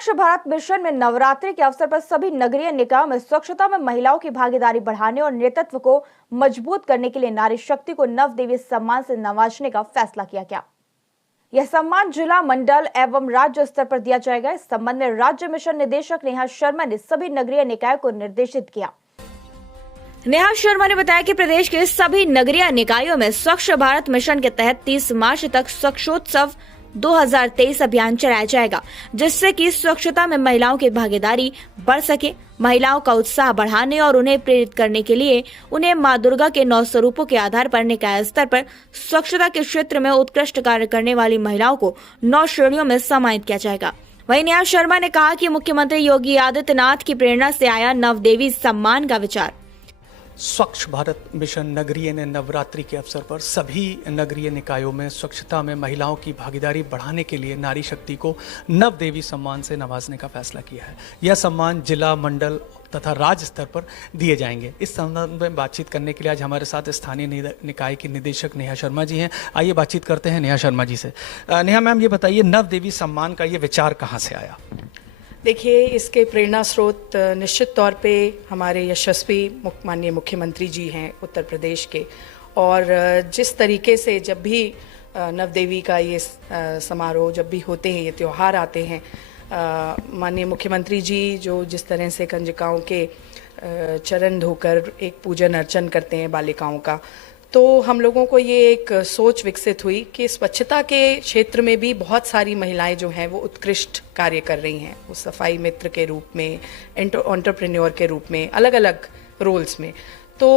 स्वच्छ भारत मिशन में नवरात्रि के अवसर पर सभी नगरीय निकायों में स्वच्छता में महिलाओं की भागीदारी बढ़ाने और नेतृत्व को मजबूत करने के लिए नारी शक्ति को नव देवी सम्मान से नवाजने का फैसला किया गया। यह सम्मान जिला, मंडल एवं राज्य स्तर पर दिया जाएगा। इस संबंध में राज्य मिशन निदेशक नेहा शर्मा ने सभी नगरीय निकायों को निर्देशित किया। नेहा शर्मा ने बताया कि प्रदेश के सभी नगरीय निकायों में स्वच्छ भारत मिशन के तहत 30 मार्च तक स्वच्छोत्सव 2023 अभियान चलाया जाएगा, जिससे कि स्वच्छता में महिलाओं की भागीदारी बढ़ सके। महिलाओं का उत्साह बढ़ाने और उन्हें प्रेरित करने के लिए उन्हें मां दुर्गा के 9 स्वरूपों के आधार पर निकाय स्तर पर स्वच्छता के क्षेत्र में उत्कृष्ट कार्य करने वाली महिलाओं को 9 श्रेणियों में सम्मानित किया जाएगा। वहीं नेहा शर्मा ने कहा कि मुख्यमंत्री योगी आदित्यनाथ की प्रेरणा से आया नवदेवी सम्मान का विचार। स्वच्छ भारत मिशन नगरीय ने नवरात्रि के अवसर पर सभी नगरीय निकायों में स्वच्छता में महिलाओं की भागीदारी बढ़ाने के लिए नारी शक्ति को नव देवी सम्मान से नवाजने का फैसला किया है। यह सम्मान जिला, मंडल तथा राज्य स्तर पर दिए जाएंगे। इस संबंध में बातचीत करने के लिए आज हमारे साथ स्थानीय निकाय की निदेशक नेहा शर्मा जी हैं। आइए बातचीत करते हैं नेहा शर्मा जी से। नेहा मैम, ये बताइए, नव देवी सम्मान का ये विचार कहाँ से आया? देखिए, इसके प्रेरणा स्रोत निश्चित तौर पे हमारे यशस्वी माननीय मुख्यमंत्री जी हैं उत्तर प्रदेश के। और जिस तरीके से जब भी नवदेवी का ये समारोह जब भी होते हैं, ये त्यौहार आते हैं, माननीय मुख्यमंत्री जी जो जिस तरह से कंजकाओं के चरण धोकर एक पूजन अर्चन करते हैं बालिकाओं का, तो हम लोगों को ये एक सोच विकसित हुई कि स्वच्छता के क्षेत्र में भी बहुत सारी महिलाएं जो हैं वो उत्कृष्ट कार्य कर रही हैं। वो सफाई मित्र के रूप में, एंटरप्रेन्योर के रूप में, अलग अलग रोल्स में। तो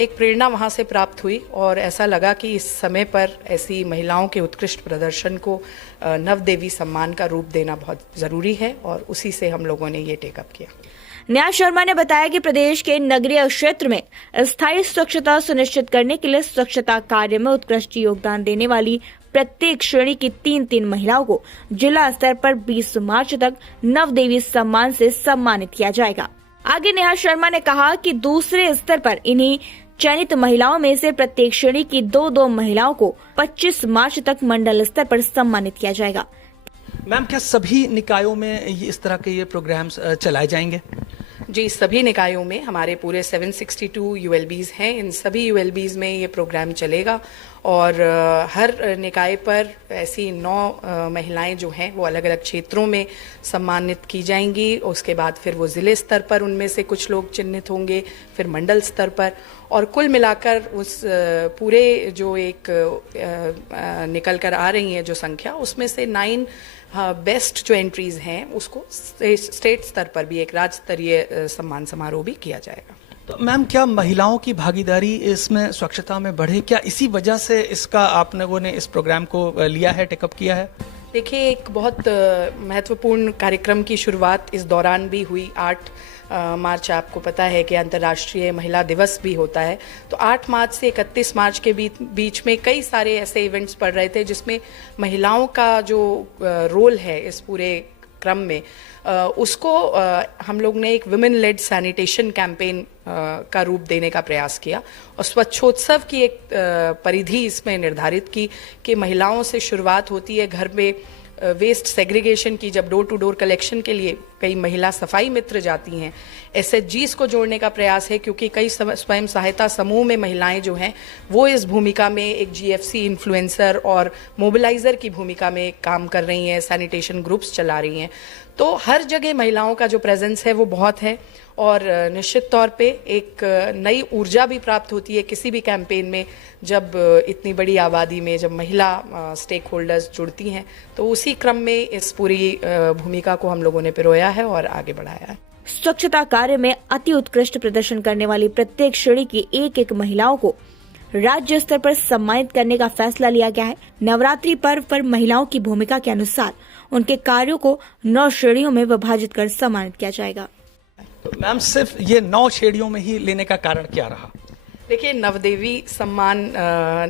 एक प्रेरणा वहाँ से प्राप्त हुई और ऐसा लगा कि इस समय पर ऐसी महिलाओं के उत्कृष्ट प्रदर्शन को नवदेवी सम्मान का रूप देना बहुत ज़रूरी है और उसी से हम लोगों ने ये टेकअप किया। नेहा शर्मा ने बताया कि प्रदेश के नगरीय क्षेत्र में स्थायी स्वच्छता सुनिश्चित करने के लिए स्वच्छता कार्य में उत्कृष्ट योगदान देने वाली प्रत्येक श्रेणी की 3-3 महिलाओं को जिला स्तर पर 20 मार्च तक नवदेवी सम्मान से सम्मानित किया जाएगा। आगे नेहा शर्मा ने कहा कि दूसरे स्तर पर इन्हीं चयनित महिलाओं में से प्रत्येक श्रेणी की 2-2 महिलाओं को 25 मार्च तक मंडल स्तर पर सम्मानित किया जाएगा। मैम, क्या सभी निकायों में इस तरह के ये प्रोग्राम्स चलाए जाएंगे? जी, सभी निकायों में हमारे पूरे 762 यूएलबीज हैं। इन सभी यूएलबीज में ये प्रोग्राम चलेगा और हर निकाय पर ऐसी 9 महिलाएं जो हैं वो अलग अलग क्षेत्रों में सम्मानित की जाएंगी। उसके बाद फिर वो ज़िले स्तर पर उनमें से कुछ लोग चिन्हित होंगे, फिर मंडल स्तर पर, और कुल मिलाकर उस पूरे जो एक निकल कर आ रही है जो संख्या, उसमें से 9 बेस्ट जो एंट्रीज हैं उसको स्टेट स्तर पर भी एक राज्य स्तरीय सम्मान समारोह भी किया जाएगा। तो मैम, क्या महिलाओं की भागीदारी इसमें स्वच्छता में बढ़े? क्या इसी वजह से इसका आप लोगों ने इस प्रोग्राम को लिया है, टेकअप किया है? देखिए, एक बहुत महत्वपूर्ण कार्यक्रम की शुरुआत इस दौरान भी हुई। 8 मार्च आपको पता है कि अंतर्राष्ट्रीय महिला दिवस भी होता है। तो 8 मार्च से 31 मार्च के बीच में कई सारे ऐसे इवेंट्स पड़ रहे थे जिसमें महिलाओं का जो रोल है इस पूरे क्रम में, उसको हम लोग ने एक वुमेन लेड सैनिटेशन कैंपेन का रूप देने का प्रयास किया और स्वच्छोत्सव की एक परिधि इसमें निर्धारित की कि महिलाओं से शुरुआत होती है घर में वेस्ट सेग्रीगेशन की। जब डोर टू डोर कलेक्शन के लिए कई महिला सफाई मित्र जाती हैं, एसएचजीज को जोड़ने का प्रयास है, क्योंकि कई स्वयं सहायता समूह में महिलाएं जो हैं वो इस भूमिका में एक जीएफसी इन्फ्लुएंसर और मोबिलाइजर की भूमिका में काम कर रही हैं, सैनिटेशन ग्रुप्स चला रही हैं। तो हर जगह महिलाओं का जो प्रेजेंस है वो बहुत है और निश्चित तौर पे एक नई ऊर्जा भी प्राप्त होती है किसी भी कैंपेन में जब इतनी बड़ी आबादी में जब महिला स्टेक होल्डर्स जुड़ती हैं। तो उसी क्रम में इस पूरी भूमिका को हम लोगों ने पिरोया है और आगे बढ़ाया है। स्वच्छता कार्य में अति उत्कृष्ट प्रदर्शन करने वाली प्रत्येक श्रेणी की 1-1 महिलाओं को राज्य स्तर पर सम्मानित करने का फैसला लिया गया है। नवरात्रि पर्व पर महिलाओं की भूमिका के अनुसार उनके कार्यों को 9 श्रेणियों में विभाजित कर सम्मानित किया जाएगा। तो मैम, सिर्फ ये 9 श्रेणियों में ही लेने का कारण क्या रहा? देखिए, नवदेवी सम्मान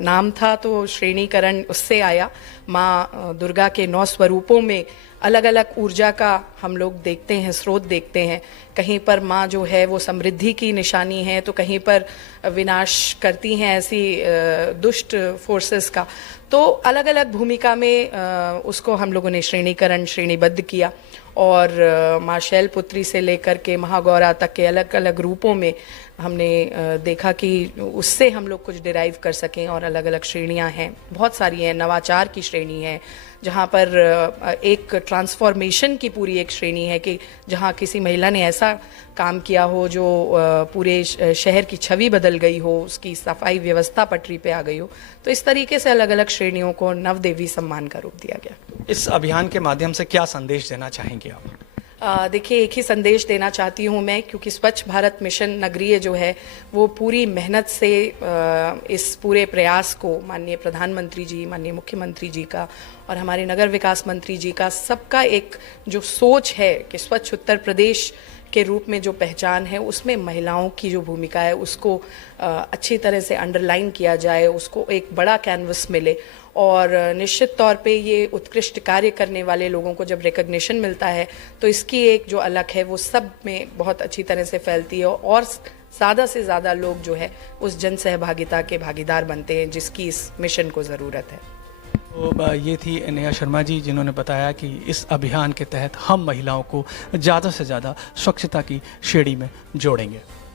नाम था तो श्रेणीकरण उससे आया। माँ दुर्गा के 9 स्वरूपों में अलग अलग ऊर्जा का हम लोग देखते हैं, स्रोत देखते हैं। कहीं पर माँ जो है वो समृद्धि की निशानी है, तो कहीं पर विनाश करती हैं ऐसी दुष्ट फोर्सेस का। तो अलग अलग भूमिका में उसको हम लोगों ने श्रेणीबद्ध किया और माँ शैलपुत्री से लेकर के महागौरा तक के अलग अलग रूपों में हमने देखा कि उससे हम लोग कुछ डिराइव कर सकें। और अलग अलग श्रेणियां हैं, बहुत सारी हैं। नवाचार की श्रेणी है जहाँ पर एक ट्रांसफॉर्मेशन की पूरी एक श्रेणी है कि जहाँ किसी महिला ने ऐसा काम किया हो जो पूरे शहर की छवि बदल गई हो, उसकी सफाई व्यवस्था पटरी पे आ गई हो। तो इस तरीके से अलग अलग श्रेणियों को नवदेवी सम्मान का रूप दिया गया। इस अभियान के माध्यम से क्या संदेश देना चाहेंगे आप? देखिए, एक ही संदेश देना चाहती हूँ मैं, क्योंकि स्वच्छ भारत मिशन नगरीय जो है वो पूरी मेहनत से इस पूरे प्रयास को माननीय प्रधानमंत्री जी, माननीय मुख्यमंत्री जी का और हमारे नगर विकास मंत्री जी का, सबका एक जो सोच है कि स्वच्छ उत्तर प्रदेश के रूप में जो पहचान है उसमें महिलाओं की जो भूमिका है उसको अच्छी तरह से अंडरलाइन किया जाए, उसको एक बड़ा कैनवस मिले। और निश्चित तौर पे ये उत्कृष्ट कार्य करने वाले लोगों को जब रिकग्निशन मिलता है तो इसकी एक जो अलग है वो सब में बहुत अच्छी तरह से फैलती है और ज़्यादा से ज़्यादा लोग जो है उस जन सहभागिता के भागीदार बनते हैं जिसकी इस मिशन को ज़रूरत है। तो ये थी नेहा शर्मा जी, जिन्होंने बताया कि इस अभियान के तहत हम महिलाओं को ज़्यादा से ज़्यादा स्वच्छता की श्रेणी में जोड़ेंगे।